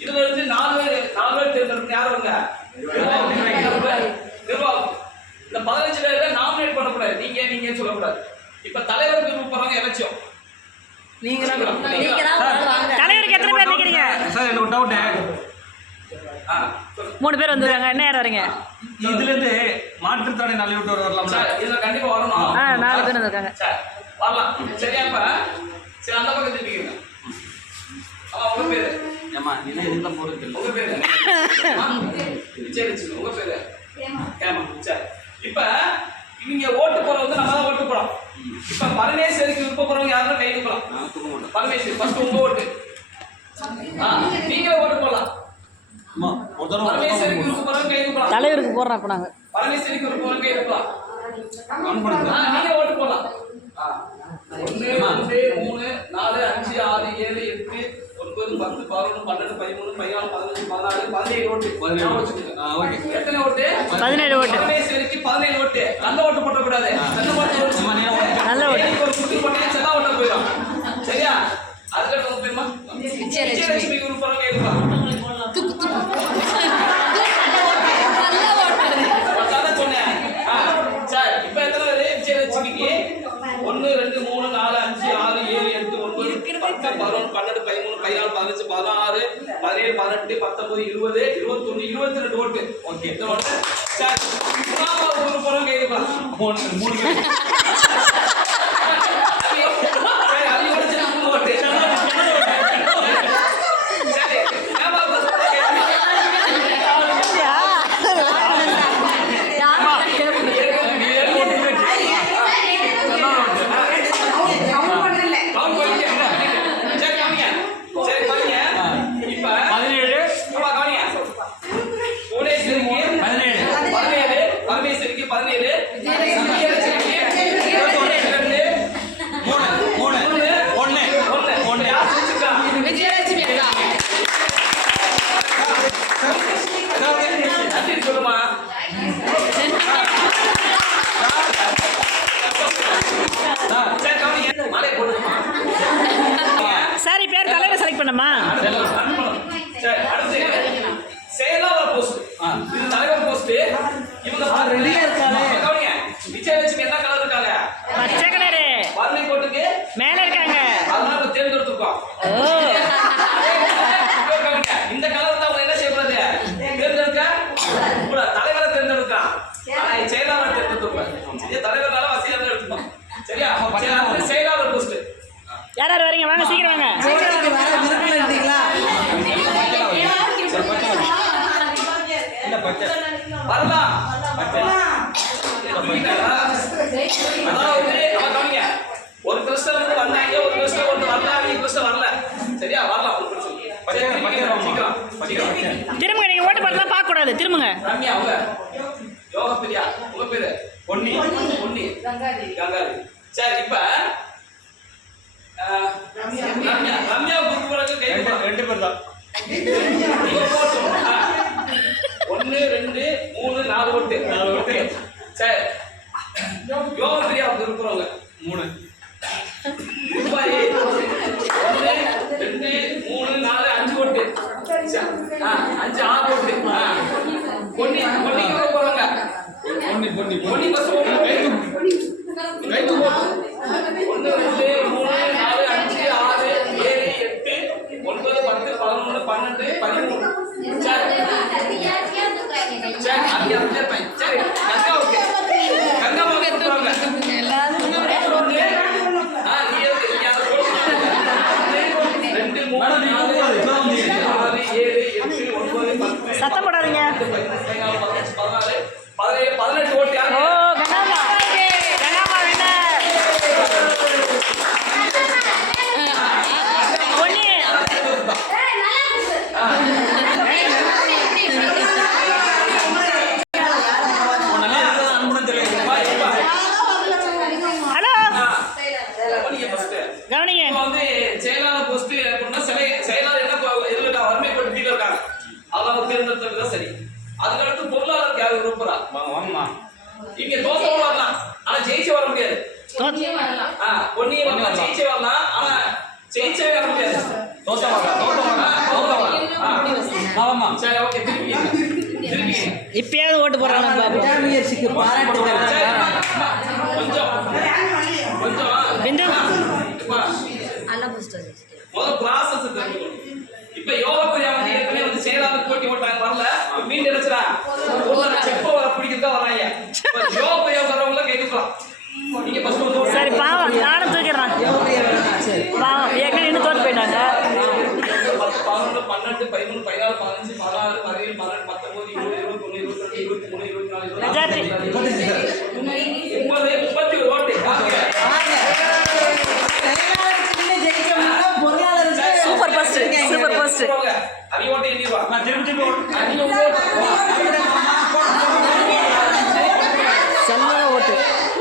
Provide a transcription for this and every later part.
இதுல இருந்து நாலு பேர் நாலு பேர் தேர்ந்தெடுக்க யார் அவங்க நிர்வாகம். இந்த பதினஞ்சு பேர்ல நாமினேட் பண்ணக்கூடாது. நீங்க நீங்க சொல்லக்கூடாது. இப்ப தலைவர் விரும்ப போறாங்க எலட்சியம் நீங்க தலைவருக்கு எத்தனை பேர் நிற்கிறீங்க சார் எனக்கு ஒரு டவுட்டு ஆ, சொல்லுங்க. மூணு பேர் வந்துருக்காங்க என்ன யார் வரீங்க? இதுலேருந்து மாற்றுத்திறனை நலிவிட்டு வரலாம்? சார் இதுல கண்டிப்பா வரணும். நாலு பேர் சார் வரலாம். சரியா இப்ப? சரி அந்த பக்கம் திருப்பிக்கிறீங்க இல்லை உங்க பேரு உங்க பேரு? ஏமா சரி இப்ப இவங்க ஓட்டு போற வந்து நம்ம தான் ஓட்டு போறோம். இப்ப பரமேஸ்வரிக்கு விருப்ப போறவங்க யாரும் கை தூக்கலாம் பரமேஸ்வரி ஃபர்ஸ்ட் உங்க ஓட்டு. நீங்களே ஓட்டு போடலாம். பரமேஸ்வரிக்கு விருப்ப போறவங்க கை தூக்கலாம் தலைவருக்கு போடுறோம் அப்போ நாங்கள் பரமேஸ்வரிக்கு விருப்ப போறவங்க கை தூக்கலாம் நீங்க ஓட்டு போடலாம். ஒண்ணு ரெண்டு மூணு நாலு அஞ்சு ஒன்பது பத்து பதினொன்று பன்னெண்டு பதிமூணு பதினாலு பதினஞ்சு பதினாலு பதினேழு ஓட்டு. பதினேழு. எத்தனை ஓட்டு? பதினேழு ஓட்டு. பரமேஸ்வரிக்கு பதினேழு ஓட்டு. நல்ல ஓட்டு போட்டக்கூடாது. நல்ல ஓட்டு. நல்ல ஓட்டு. ஒரு குத்து போட்டா செல்லா ஓட்ட போயிடும்? சரியா? அதுக்கடுத்து உங்க பேருமா விஜயலட்சுமி. குரு போறவங்க எடுக்கலாம் பத்து பதினொன்று பன்னெண்டு பதிமூணு பதினாலு பதினஞ்சு பதினாறு பதினேழு பதினெட்டு பத்தொன்பது இருபது இருபத்தொன்று இருபத்தி ரெண்டு ஓட்டு. ஓகே இந்த ஓட்டு. சரி மூணு மூணு பேர் சரி, அது உடைச்சு நான் மூணு ஓட்டு. சரி, ஏம்மா இப்ப நீ ஏழு ஓட்டு கவுண்ட் பண்ணிக்க. சரி, கவனிங்க. சரி, கவனிங்க. இப்ப பதினேழு அம்மா, கவனிங்க. புவனேஸ்வரிக்கு பதினேழு பதினேழு, பரமேஸ்வரிக்கு பதினேழு, விஜயலட்சுமிக்கு இருபத்தி ரெண்டு, மூணு மூணு மூணு, ஒன்று ஒண்ணு. ஒன்று யார் ஜெயிச்சிருக்கா? நன்றி சொல்லுமா சரி, இப்போ யார் தலைவரை செலக்ட் பண்ணமா சரி, அடுத்து. செயலாளர் போஸ்ட் தலைவர் போஸ்ட் இவங்க ரெடியா இருக்காங்க கவனிங்க விஜயலட்சுமி என்ன கலர் இருக்காங்க பச்சை கலரு பரணி கோட்டுக்கு மேலே இருக்காங்க அதனால நம்ம தேர்ந்தெடுத்திருக்கோம் ஓ இப்ப கவனிங்க, இந்த கலர் தான் அவங்க என்ன செய்யக்கூடாது தேர்ந்தெடுக்க கூடாது தலைவரை தேர்ந்தெடுக்கலாம் ஆனா இது செயலாளர் தேர்ந்தெடுத்துருப்போம் இது தலைவர்னால வசதியாக தான் எடுத்துப்போம் சரியா சரி, அடுத்து செயலாளர் போஸ்ட் யார் யார் வரீங்க வாங்க சீக்கிரம் வாங்க இல்லை பச்சை வரலாம் பச்சை அதாவது அவன் கவனிங்க ஒரு கிறிஸ்தவ வந்து வந்தாங்க ஒரு கிறிஸ்தவ வந்து வரல அவங்க கிறிஸ்தவ வரல சரியா வரலாம் ஒரு பிரச்சனை இல்லை. சரி, பச்சை, பச்சை சீக்கிரம், வாம்மா. சீக்கிரம் சீக்கிரம் திரும்புங்க நீங்கள் ஓட்டு போட்டலாம் பார்க்கக்கூடாது திரும்புங்க ரம்யா அவங்க யோக பிரியா உங்க பேரு பொன்னி பொன்னி. கங்காரி சரி இப்ப ரெண்டு பேர் தான். ஒண்ணு ரெண்டு மூணு நாலு ஓட்டு. நாலு ஓட்டு. சரி. யோக பிரியா குருபுரவங்க மூணு ரூபாய் ஒன்று ரெண்டு மூணு நாலு அஞ்சு ஓட்டு ஆ, அஞ்சு ஆறு ஓட்டு ஆ. பொன்னி பொன்னிக்கு எவ்வளவு போறாங்க பொன்னி பொன்னி பொன்னி பஸ் ஓட்டு கை தூக்கு. கை தூக்கு ஓட்டு. ஒன்று ரெண்டு மூணு நாலு அஞ்சு ஆறு ஏழு எட்டு ஒன்பது பத்து பதினொன்று பன்னெண்டு பதிமூணு சரி சரி அது அப்படியே இருப்பேன். சரி கங்கா ஓகே கங்கா ஓகே போறாங்க ஒன்று ஆ நீ எதுக்கு நீ அதை போட்டு ஒன்று, ரெண்டு மூணு மேடம், நீ நாலு போகக்கூடாது. இப்பதான் அஞ்சு வந்தீங்க. ஆறு ஏழு எட்டு ஒன்பது பத்து சத்தம் போடாதீங்க பதினஞ்சு பதினாறு பதினஞ்சு பதினாறு பதினேழு பதினெட்டு ஓட்டு யாரு ஓ வாமா சரி ஓகே திருப்பி திருப்பி இப்பயாவது ஓட்டு போடுறாங்க விடாமுயற்சிக்கு பாராட்டுகள் கொஞ்சம் இப்ப யோகா பிரியா வந்து ஏற்கனவே வந்து சேலாவுக்கு போட்டி போட்டாங்க வரல மீன் மீண்டும் நினைச்சா ஒரு செப்ப வர பிடிக்கிறதா வராங்க இப்ப யோகா பிரியா வரவங்கள கை தூக்கலாம் நீங்க ஃபர்ஸ்ட் வந்து சரி பாவம் நானும் தூக்கிடுறேன் சரி பாவம் ஏற்கனவே இன்னும் தோத்து போயிட்டாங்க பத்து பதினொன்று பன்னெண்டு பதிமூணு பதினாலு பதினஞ்சு பதினாறு பதினேழு பதினெட்டு பத்தொன்பது இருபது இருபத்தொன்னு இருபத்தி இருபத்தி மூணு இருபத்தி நாலு நிஜாத்தி. முப்பது முப்பத்தி ஒரு ஓட்டு பாருங்க வாங்க செயலாளருக்கு நின்னு ஜெயிச்சவங்க பொருளாளருக்கு சூப்பர் ஃபர்ஸ்ட் சூப்பர் ஃபர்ஸ்ட் ஓட்டு நான் திருப்பி திருப்பி ஓட்டு. ஓட்டு ஓட்டு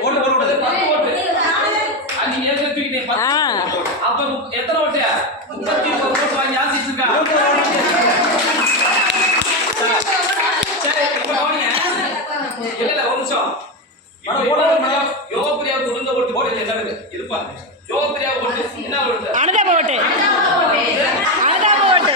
ஓட்டு போட பத்து ஓட்டு பத்து. அப்ப எத்தனை ஓட்டு முப்பத்தி ஒரு ஓட்டு வாங்கி ஆசிட்டு இருக்கா இல்ல இல்ல ஒரு நிமிஷம். இப்ப யோகா பிரியா- யோகா பிரியாவுக்கு விழுந்த ஓட்டு போட்டு என்ன இருக்கு இருப்பா. யோகா பிரியா ஓட்டு என்ன ஓட்டு அனுதாப ஓட்டு. அனுதாப ஓட்டு.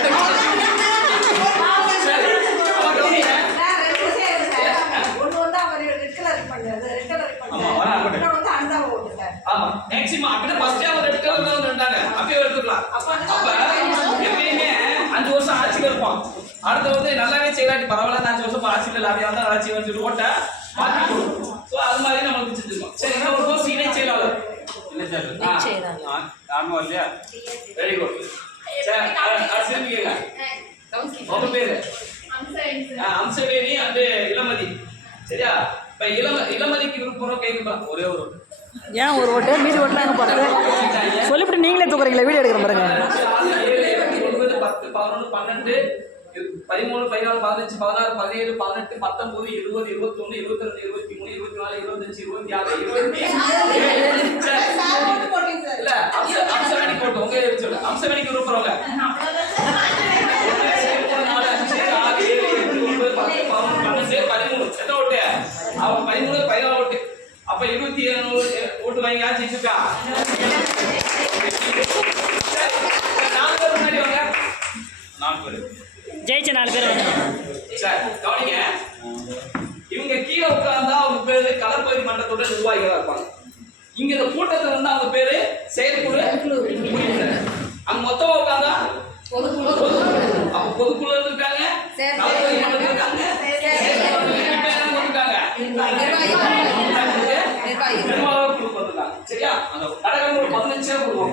ஆமா மேக்ஸிமம் அப்படியே ஃபர்ஸ்ட் அவர் ரெட் கலர் தான் இருந்தாங்க அப்படியே எடுத்துக்கலாம் அப்ப எப்பயுமே அஞ்சு வருஷம் ஆட்சியில் இருப்போம் அடுத்து வந்து இல்லை அப்படியே வந்தா ஆட்சி வச்சு ஓட்ட மாற்றி கொடுக்கும் ஸோ அது மாதிரி நம்மளுக்கு செஞ்சிருக்கோம் சரி என்ன ஒரு கோர்ஸ் இணை செயலாளர். இல்லை சார் செய்யறாங்க நான் யாருமே வரலையா வெரி குட் சரி சிறுமிங்க உங்க பேரு? ஆ, அம்சவேணி அண்ட் இளமதி. சரியா? இப்ப இளம இளமதிக்கு விருப்பம் ஒரே ஒரு. ஏன் ஒரு ஓட்டு? மீதி ஓட்டுலாம் எங்க போறது? சொல்லிவிட்டு நீங்களே தூக்குறீங்களா வீடியோ எடுக்கிற பாருங்க. பத்து, பதினொன்று, பன்னெண்டு, பதிமூணு பதினாலு பதினஞ்சு பதினாறு பதினேழு பதினெட்டு பத்தொன்பது இருபது இருபத்தொன்னு இருபத்தி ரெண்டு இருபத்தி மூணு இருபத்தி நாலு இருபத்தஞ்சு இருபத்தி ஆறு இருபத்தி இல்ல அம்ச அம்சவேணி போட்டு உங்க ஏழு சொல்லு அம்சவேணிக்கு விருப்பறவங்க ஆறு, பத்து, பதினொன்று, பதிமூணு. எத்தனை ஓட்டு? அவன் பதிமூணு, பதினாலு ஓட்டு. அப்ப இருபத்தி ஏழு ஓட்டு வாங்கி யார் ஜெயிச்சிருக்கா? சரி, நாலு பேர் முன்னாடி வாங்க. நாலு பேர் ஜெயிச்ச நாலு பேர் வந்து கவனிங்க. இவங்க கீழே உட்கார்ந்தா அவங்க பேரு களப்பகுதி மன்றத்தோட நிர்வாகிகளா இருப்பாங்க. இங்க இந்த கூட்டத்துல இருந்தா அவங்க பேரு செயற்குழு உறுப்பினர். அங்க மொத்தமா உட்கார்ந்தா அப்ப பொதுக்குழு இருக்காங்க களப்பகுதி மன்றத்துல இருக்காங்க. சரியா? அந்த கடகம் ஒரு பதினஞ்சு கொடுப்போம்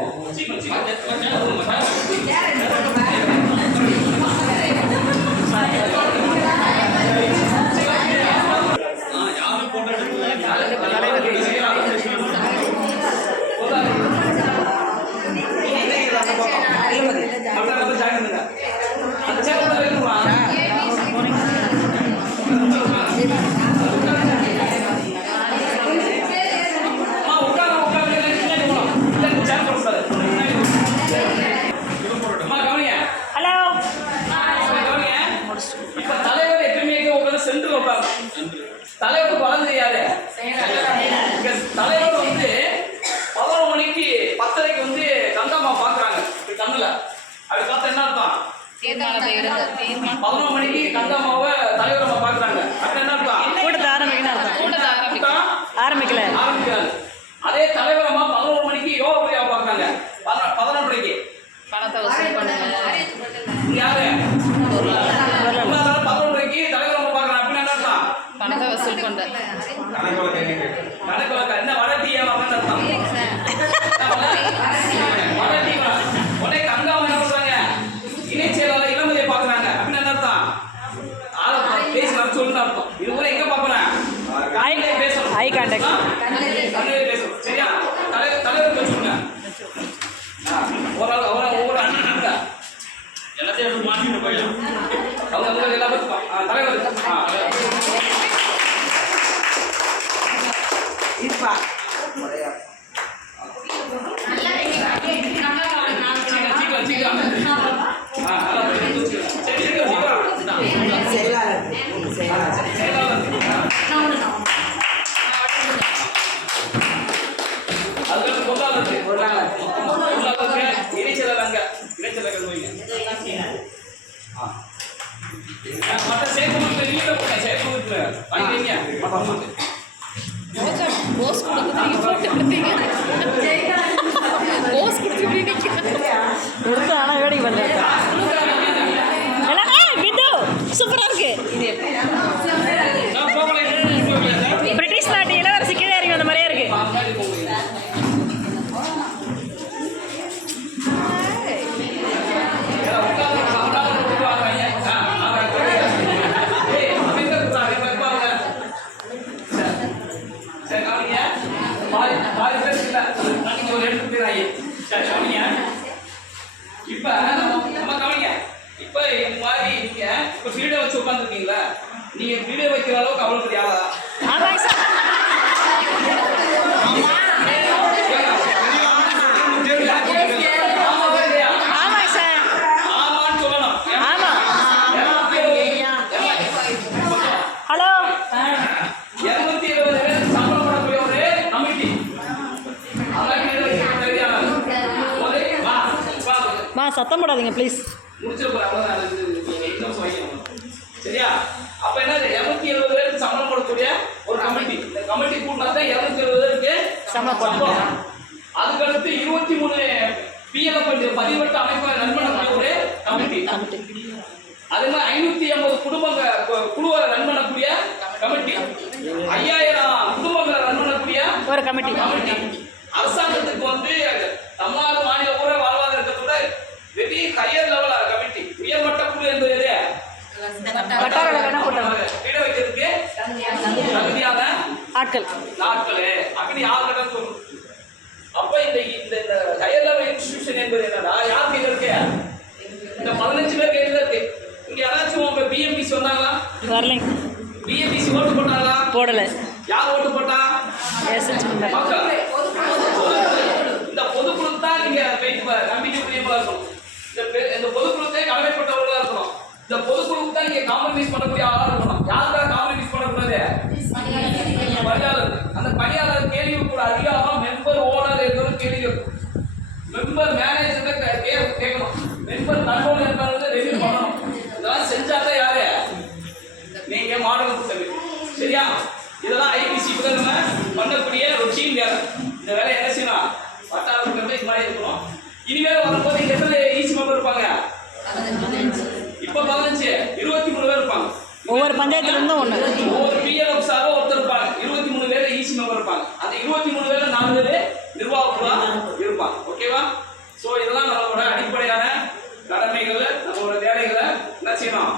சீக்கிரம் கண்ணுல அப்படி பார்த்தா என்ன அர்த்தம்? பதினொரு மணிக்கு கங்கம்மாவை தலைவர் அம்மா பாக்குறாங்க அப்படி என்ன அர்த்தம்? கூட்டத்தை ஆரம்பிக்கணும் ஆரம்பிக்கல. ஆரம்பிக்கிறாங்க அதே தலைவர் அம்மா பதினோரு மணிக்கு யோகா பிரியா பாக்குறாங்க பதினொன்றரைக்கு இங்க யாரு? பதினொன்றரைக்கு தலைவர் அம்மா பாக்குறாங்க அப்படின்னு என்ன அர்த்தம்? பணத்தை வசூல் பண்ற வைங்க ஆ. மற்ற சேர்ப்பு உறுப்பு நீங்க போங்க சேர்ப்பு உறுப்பு Amen. சத்தம் போடாதீங்க ப்ளீஸ். சரியா? அப்ப என்னது இருநூத்தி எழுபது பேருக்கு சம்பளம் போடக்கூடிய ஒரு கமிட்டி இந்த கமிட்டி கூட்டினா தான் இருநூத்தி எழுபது பேருக்கு சம்பளம் போடுறாங்க. அதுக்கடுத்து இருபத்தி மூணு பிஎல்எஃப் பதிவட்ட அமைப்பை ரன் பண்ணக்கூடிய ஒரு கமிட்டி அதே மாதிரி ஐநூத்தி ஐம்பது குடும்பங்க குழுவை ரன் பண்ணக்கூடிய கமிட்டி ஐயாயிரம் குடும்பங்களை ரன் பண்ணக்கூடிய ஒரு கமிட்டி கமிட்டி அரசாங்கத்துக்கு வந்து தமிழ்நாடு மாநில ஊர வாழ்வாதாரத்தோட வெரி ஹையர் லெவல் கமிட்டி உயர்மட்ட குழு என்பது எது? தகுதியான ஆட்கள். நாட்களு அப்படி யார் கிட்ட சொல்லணும் அப்ப இந்த இந்த ஹையர் லெவல் இன்ஸ்டிடியூஷன் என்பது என்னன்னா யார் கையில இருக்கு இந்த பதினஞ்சு பேர் கையில இருக்கு இங்க யாராச்சும் உங்க பிஎம்பிசி வந்தாங்களா வரலைங்க. பிஎம்பிசி ஓட்டு போட்டாங்களா? போடலை. யார் ஓட்டு போட்டா? மக்கள் இந்த பொதுக்குழு தான் நீங்க போயிட்டு நம்பிக்கை பிரியமா இருக்கணும் இந்த பெ- இந்த பொதுக்குழுத்தை கடமைப்பட்டவர்களா இருக்கணும் இந்த பொதுக்குழுக்கு தான் நீங்க காம்ப்ரமைஸ் பண்ணக்கூடிய ஆளா இருக்கணும். யாருக்கா காம்ப்ரமைஸ் பண்ணக்கூடாது? பணியாளர். அந்த பணியாளர் கேள்வி கூட அதிகமாக மெம்பர் ஓனர் என்பது கேள்வி இருக்கும் மெம்பர் மேனேஜர் கேட்கணும் மெம்பர் கண்ட்ரோல் என்பது ரெவ்யூ பண்ணணும் இதெல்லாம் செஞ்சாதான் யாரு நீங்க மாடல் புத்தகம் சரியா இதெல்லாம் ஐபிசி நம்ம பண்ணக்கூடிய ரொட்டீன் வேலை இந்த வேலை என்ன செய்யணும் வட்டார புத்தகம் இது மாதிரி இருக்கணும் இனிமேல் வரும்போது இங்க எத்தனை ஈசி மெம்பர் இருப்பாங்க இப்ப பதினஞ்சு இருபத்தி மூணு பேர் இருப்பாங்க ஒவ்வொரு பஞ்சாயத்துல இருந்தும் ஒன்று ஒவ்வொரு பிஎல்எஃப் ஒருத்தர் இருப்பாங்க. இருபத்தி மூணு பேர் ஈசி மெம்பர் இருப்பாங்க. அந்த இருபத்தி மூணு பேர்ல நாலு பேர் நிர்வாக இருப்பாங்க. ஓகேவா? ஸோ இதெல்லாம் நம்மளோட அடிப்படையான கடமைகள் நம்மளோட வேலைகளை என்ன செய்யணும்?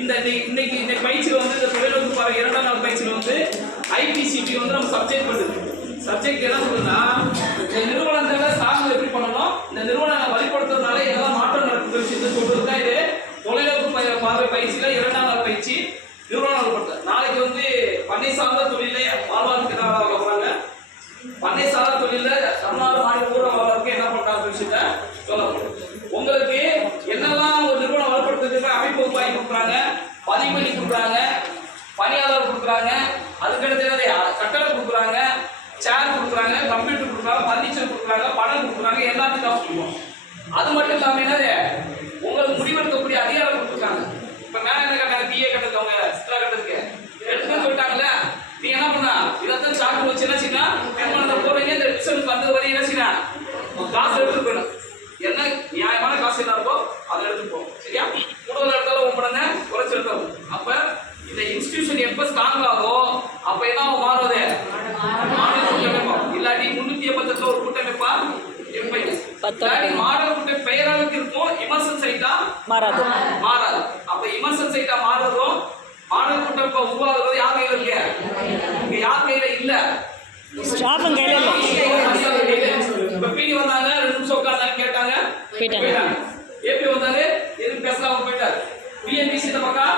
இந்த இன்னைக்கு இந்த பயிற்சியில் வந்து இந்த தொழில்நுட்ப பாருங்க இரண்டாம் நாள் பயிற்சியில் வந்து ஐபிசிபி வந்து நம்ம சப்ஜெக்ட் பண்ணுது சப்ஜெக்ட் என்ன சொல்லுன்னா இந்த நிறுவனங்களை சார்ந்து எப்படி பண்ணணும்? இந்த நிறுவனங்களை வழிபடுத்துறதுனால இதெல்லாம் மாற்றம் நடக்குது? விஷயத்தை சொல்றது தான் இது தொலைநோக்கு பார்வை பயிற்சியில் இரண்டாம் நாள் பயிற்சி. நிறுவனம் வழிபடுத்த நாளைக்கு வந்து பண்ணை சார்ந்த தொழிலை வாழ்வாதாரத்துக்கு போறாங்க. பண்ணை சார்ந்த தொழில தமிழ்நாடு மாநில ஊரக வாழ்க்கை என்ன பண்றாங்க விஷயத்த சொல்லப்படும். உங்களுக்கு என்னெல்லாம் ஒரு நிறுவனம் வலுப்படுத்துறதுக்கு அமைப்பு உருவாக்கி கொடுக்குறாங்க பதிவு பண்ணி கொடுக்குறாங்க பணியாளர் கொடுக்குறாங்க அதுக்கடுத்து என்னது? கட்டணம் கொடுக்குறாங்க சேர் கொடுக்குறாங்க கம்ப்யூட்டர் கொடுக்குறாங்க பர்னிச்சர் கொடுக்குறாங்க பணம் கொடுக்குறாங்க எல்லாத்துக்கும் சொல்லுவோம். அது மட்டும் இல்லாமல் என்னது உங்களுக்கு முடிவெடுக்கக்கூடிய அதிகாரம் கொடுத்துருக்காங்க இப்ப மேல என்ன கட்டாங்க பிஏ கட்டது அவங்க சித்ரா கட்டதுக்கு எடுத்துன்னு சொல்லிட்டாங்கல்ல நீ என்ன பண்ணா இதைத்தான் சாக்கு வச்சு என்ன செய்யணும் நிர்மாணத்தை போறீங்க இந்த ரிசல்ட் வந்தது வரையும் என்ன செய்யணும் காசு எடுத்துட்டு போயிடும் என்ன நியாயமான காசு என்ன இருக்கோ அதை எடுத்துட்டு போகும் சரியா கூடுதல் எடுத்தாலும் உடனே குறைச்சு எடுத்தாலும் அப்ப இந்த இன்ஸ்டிடியூஷன் எப்ப ஸ்ட்ராங் ஆகும் அப்ப என்ன ஆகும் மாறுவது மாநில கூட்டமைப்பா இல்லாட்டி முன்னூத்தி எண்பத்தெட்டுல ஒரு கூட்டமைப்பா இருப்பீங்க இல்லாட்டி மாடல் கூட்டம் பெயரளவுக்கு இருக்கும்? இமர்சன் சைட்டா மாறாது. மாறாது. அப்ப இமர்சன் சைட்டா மாறுறதும் மாடல் கூட்டமைப்பா உருவாகுறது யார் கையில இருக்கு? இங்க யார் கையில இல்ல? ஸ்டாஃபும் கையில் இல்லை. இப்ப பிடி வந்தாங்க ரெண்டு நிமிஷம் உட்கார்ந்தாங்க கேட்டாங்க. போயிட்டாங்க. ஏபி வந்தாரு எதுவும் பேசலாம போயிட்டாரு. பிஎன்பிசி இந்த பக்கம்.